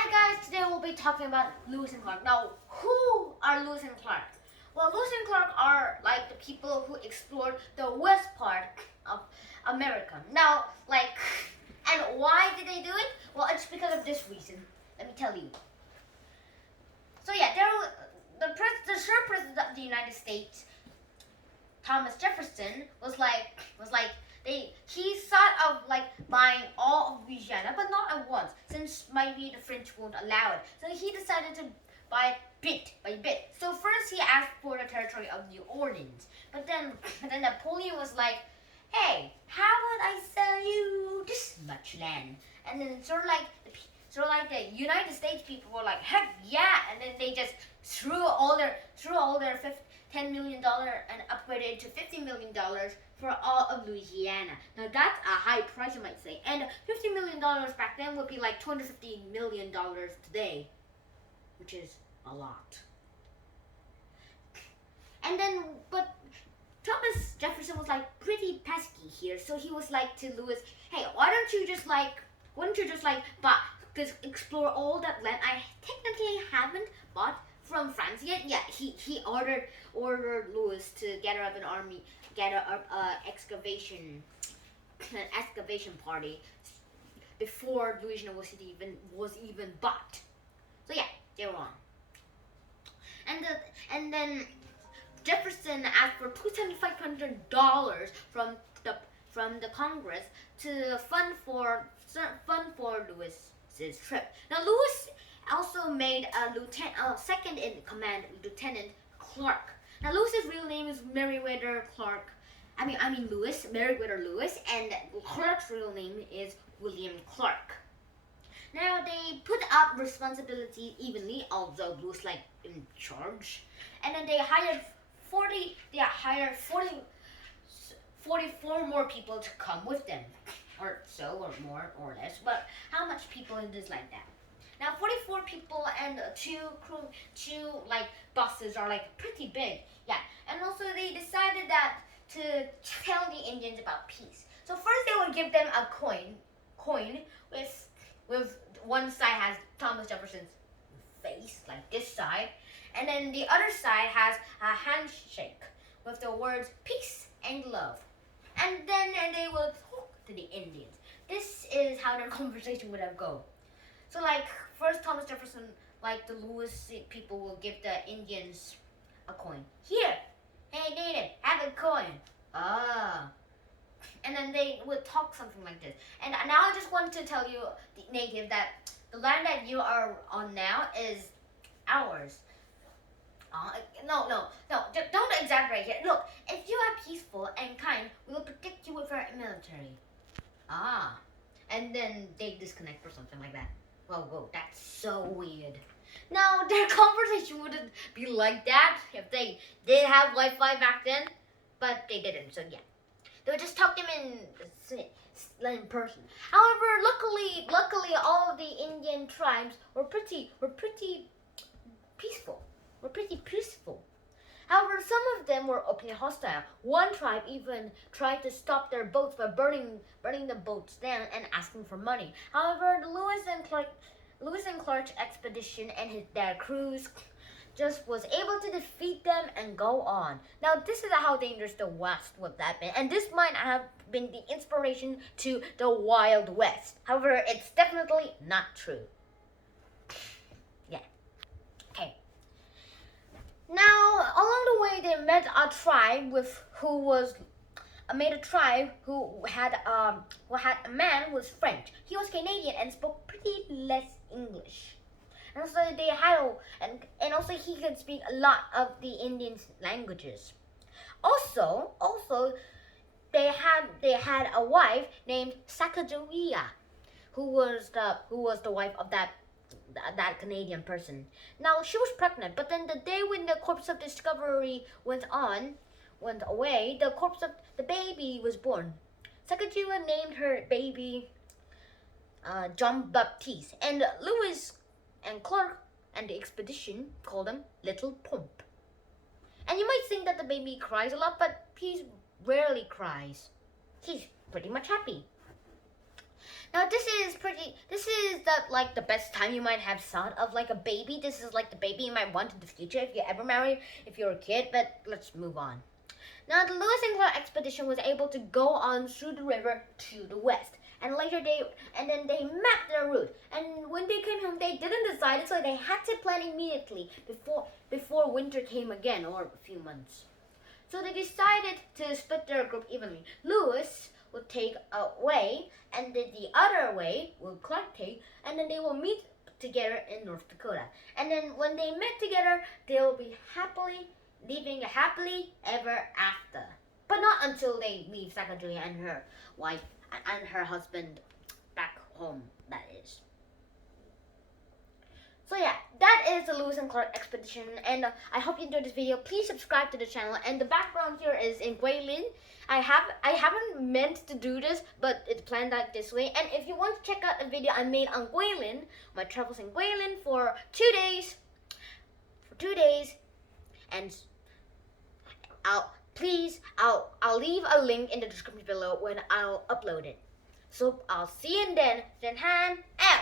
Hi guys, today we'll be talking about Lewis and Clark. Now, who are Lewis and Clark? Well, Lewis and Clark are like the people who explored the west part of America. Now, and why did they do it? Well, it's because of this reason. Let me tell you. So yeah, the sure president of the United States, Thomas Jefferson, he thought of buying all of Louisiana, but not at once, since maybe the French won't allow it. So he decided to buy it bit by bit. So first he asked for the territory of New Orleans, but then Napoleon was like, "Hey, how about I sell you this much land?" And then sort of like the United States people were like, "Heck yeah!" And then they just threw all their $10 million and upgraded it to $50 million for all of Louisiana. Now that's a high price, you might say. And $50 million back then would be like $250 million today, which is a lot. And then, but Thomas Jefferson was like pretty pesky here, so he was like to Lewis, "Hey, why don't you just explore all that land I technically haven't bought from France yet?" Yeah, he ordered Lewis to gather up an army, gather up an excavation party before Louisiana was even bought. So yeah, they were on. And then Jefferson asked for $2,500 from the Congress to fund for Lewis's trip. Now Lewis also made a second in command, Lieutenant Clark. Now Lewis's real name is Meriwether Clark. Meriwether Lewis, and Clark's real name is William Clark. Now they put up responsibilities evenly, although Lewis in charge, and then they hired 44 more people to come with them, or more or less. But how much people is this like that? Now 44 people and two buses are pretty big. Yeah, and also they decided that to tell the Indians about peace. So first they would give them a coin with one side has Thomas Jefferson's face, like this side, and then the other side has a handshake with the words peace and love. And then they would talk to the Indians. This is how their conversation would have go. So first Thomas Jefferson, the Lewis people will give the Indians a coin. "Here, hey native, have a coin." Ah. And then they would talk something like this. And now I just want to tell you, the native, that the land that you are on now is ours. No, don't exaggerate here. Look, if you are peaceful and kind, we will protect you with our military. Ah. And then they disconnect or something like that. Whoa, that's so weird. Now, their conversation wouldn't be like that if they did have Wi-Fi back then, but they didn't, so yeah. They would just talk to them in person. However, luckily, all of the Indian tribes were pretty peaceful. However, some of them were openly hostile. One tribe even tried to stop their boats by burning the boats down and asking for money. However, the Lewis and Clark expedition and their crews just was able to defeat them and go on. Now, this is how dangerous the West would have been, and this might have been the inspiration to the Wild West. However, it's definitely not true. Yeah. Okay. Now, along the way, they met a tribe who had a man who was French. He was Canadian and spoke pretty less English. And also he could speak a lot of the Indian languages. Also, they had a wife named Sacagawea, who was the wife of that Canadian person. Now she was pregnant, but then the day when the corpse of discovery went away, the baby was born. Sacagawea named her baby John Baptiste, and Lewis and Clark and the expedition called him Little Pomp. And you might think that the baby cries a lot, but he rarely cries. He's pretty much happy. Now this is the best time you might have thought of like a baby. This is like the baby you might want in the future if you ever marry, if you're a kid, but let's move on. Now the Lewis and Clark expedition was able to go on through the river to the west. And later they mapped their route. And when they came home, they didn't decide it, so they had to plan immediately before winter came again, or a few months. So they decided to split their group evenly. Lewis would take a way, and then the other way will Clark take, and then they will meet together in North Dakota. And then when they met together, they will be living happily ever after. But not until they leave Sacagawea and her wife and her husband back home, that is. So yeah, that is the Lewis and Clark expedition, and I hope you enjoyed this video. Please subscribe to the channel, and the background here is in Guilin. I haven't meant to do this, but it's planned out this way. And if you want to check out a video I made on Guilin, my travels in Guilin for 2 days, and I'll leave a link in the description below when I'll upload it. So I'll see you then. Then Han out.